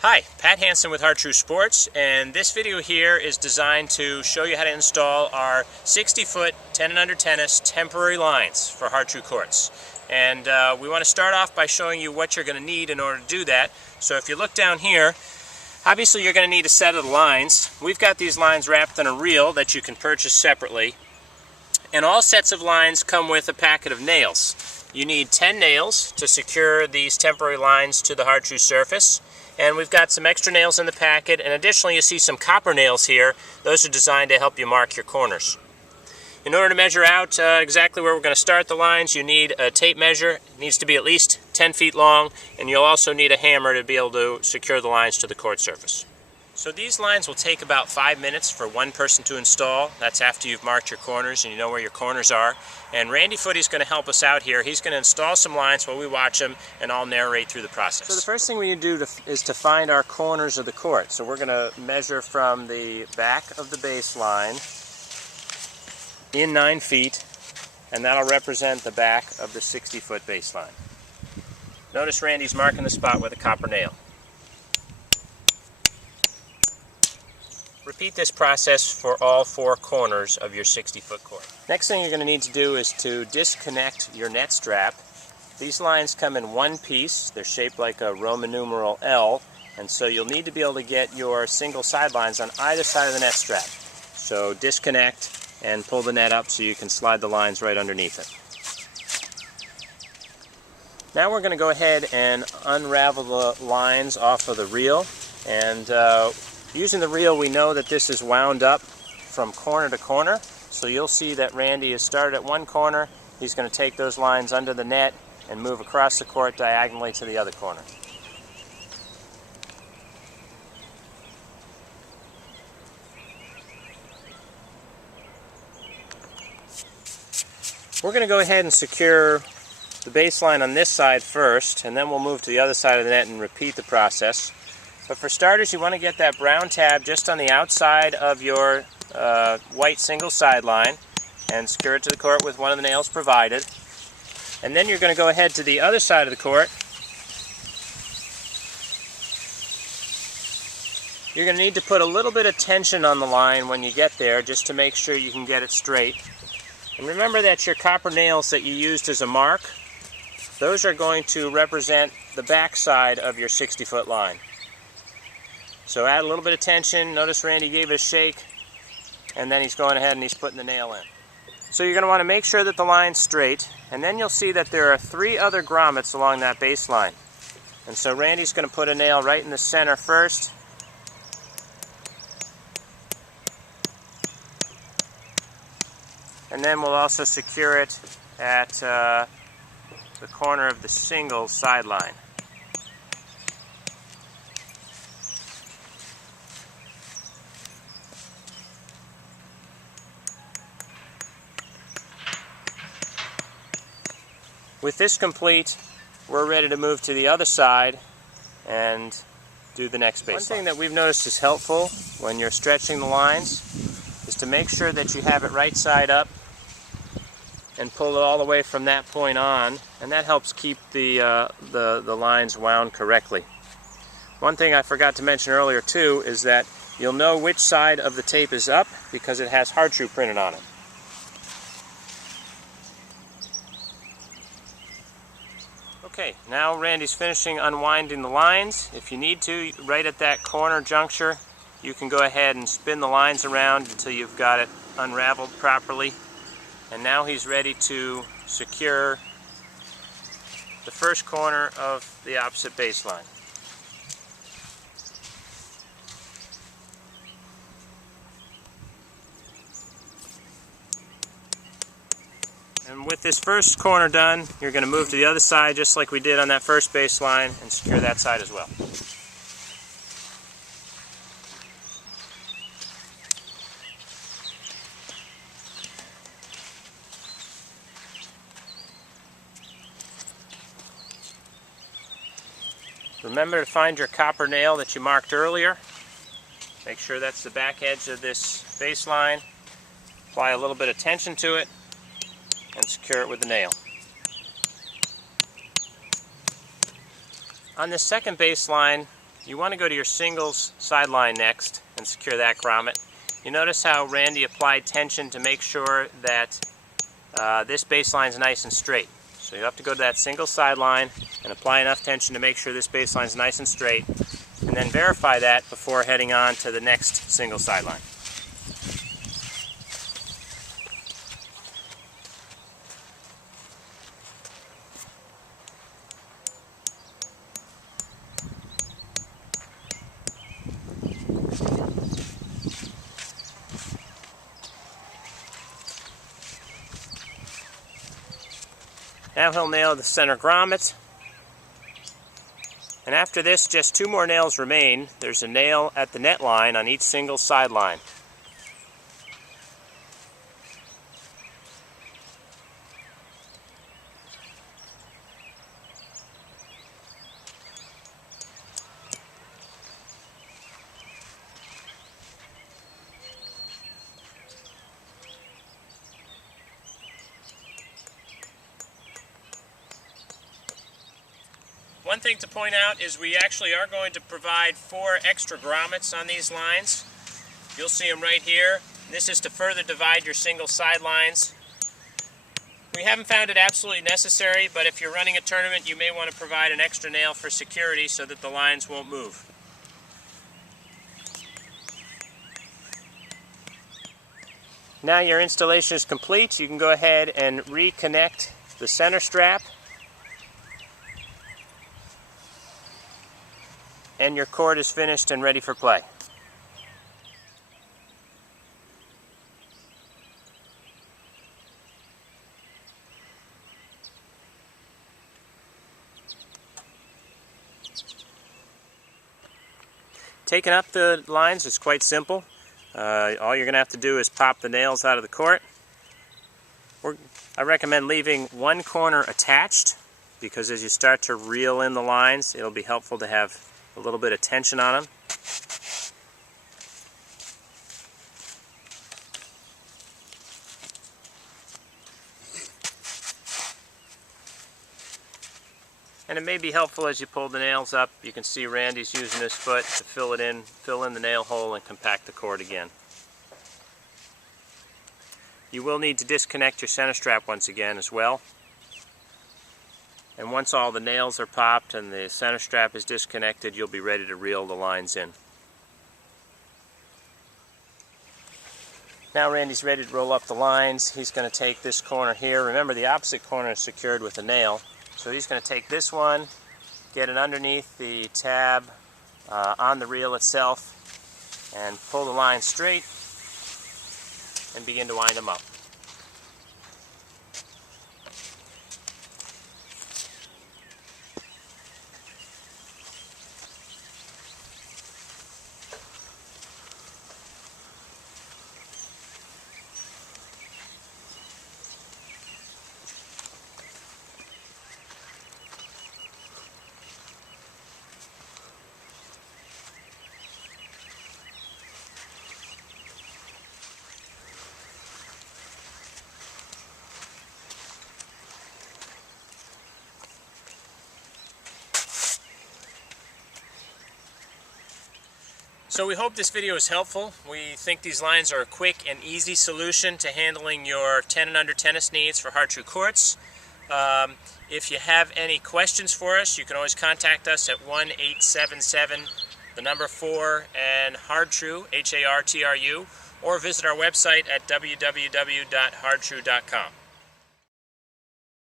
Hi, Pat Hansen with Har-Tru Sports, and this video here is designed to show you how to install our 60-foot 10 and under tennis temporary lines for Har-Tru courts. And we want to start off by showing you what you're going to need in order to do that. So if you look down here, obviously you're going to need a set of the lines. We've got these lines wrapped in a reel that you can purchase separately. And all sets of lines come with a packet of nails. You need 10 nails to secure these temporary lines to the Har-Tru surface. And we've got some extra nails in the packet, and additionally you see some copper nails here. Those are designed to help you mark your corners. In order to measure out exactly where we're going to start the lines, you need a tape measure. It needs to be at least 10 feet long, and you'll also need a hammer to be able to secure the lines to the court surface. So these lines will take about 5 minutes for one person to install. That's after you've marked your corners and you know where your corners are. And Randy Footy's going to help us out here. He's going to install some lines while we watch them, and I'll narrate through the process. So the first thing we need to do is to find our corners of the court. So we're going to measure from the back of the baseline in 9 feet, and that'll represent the back of the 60-foot baseline. Notice Randy's marking the spot with a copper nail. Repeat this process for all 4 corners of your 60-foot court. Next thing you're going to need to do is to disconnect your net strap. These lines come in one piece. They're shaped like a Roman numeral L, and so you'll need to be able to get your single sidelines on either side of the net strap. So disconnect and pull the net up so you can slide the lines right underneath it. Now we're going to go ahead and unravel the lines off of the reel, and using the reel, we know that this is wound up from corner to corner. So you'll see that Randy has started at one corner. He's going to take those lines under the net and move across the court diagonally to the other corner. We're going to go ahead and secure the baseline on this side first, and then we'll move to the other side of the net and repeat the process. But for starters, you want to get that brown tab just on the outside of your white single sideline and secure it to the court with one of the nails provided. And then you're going to go ahead to the other side of the court. You're going to need to put a little bit of tension on the line when you get there just to make sure you can get it straight. And remember that your copper nails that you used as a mark, those are going to represent the back side of your 60-foot line. So add a little bit of tension. Notice Randy gave it a shake, and then he's going ahead and he's putting the nail in. So you're going to want to make sure that the line's straight, and then you'll see that there are 3 other grommets along that baseline. And so Randy's going to put a nail right in the center first. And then we'll also secure it at the corner of the single sideline. With this complete, we're ready to move to the other side and do the next baseline. One thing that we've noticed is helpful when you're stretching the lines is to make sure that you have it right side up and pull it all the way from that point on, and that helps keep the lines wound correctly. One thing I forgot to mention earlier too is that you'll know which side of the tape is up because it has Har-Tru printed on it. Okay, now Randy's finishing unwinding the lines. If you need to, right at that corner juncture, you can go ahead and spin the lines around until you've got it unraveled properly. And now he's ready to secure the first corner of the opposite baseline. And with this first corner done, you're going to move to the other side just like we did on that first baseline and secure that side as well. Remember to find your copper nail that you marked earlier. Make sure that's the back edge of this baseline. Apply a little bit of tension to it and secure it with the nail. On the second baseline, you want to go to your singles sideline next and secure that grommet. You notice how Randy applied tension to make sure that this baseline is nice and straight. So you have to go to that single sideline and apply enough tension to make sure this baseline is nice and straight, and then verify that before heading on to the next single sideline. Now he'll nail the center grommet. And after this, just 2 more nails remain. There's a nail at the net line on each single sideline. One thing to point out is we actually are going to provide 4 extra grommets on these lines. You'll see them right here. This is to further divide your single sidelines. We haven't found it absolutely necessary, but if you're running a tournament, you may want to provide an extra nail for security so that the lines won't move. Now your installation is complete. You can go ahead and reconnect the center strap, and your cord is finished and ready for play. Taking up the lines is quite simple. All you're going to have to do is pop the nails out of the cord. I recommend leaving one corner attached, because as you start to reel in the lines, it'll be helpful to have a little bit of tension on them. And it may be helpful as you pull the nails up. You can see Randy's using his foot to fill in the nail hole and compact the cord again. You will need to disconnect your center strap once again as well. And once all the nails are popped and the center strap is disconnected, you'll be ready to reel the lines in. Now Randy's ready to roll up the lines. He's going to take this corner here. Remember, the opposite corner is secured with a nail. So he's going to take this one, get it underneath the tab on the reel itself, and pull the line straight and begin to wind them up. So we hope this video is helpful. We think these lines are a quick and easy solution to handling your 10 and under tennis needs for Har-Tru courts. If you have any questions for us, you can always contact us at 1-877-4 and Har-Tru, H-A-R-T-R-U, or visit our website at www.hartru.com.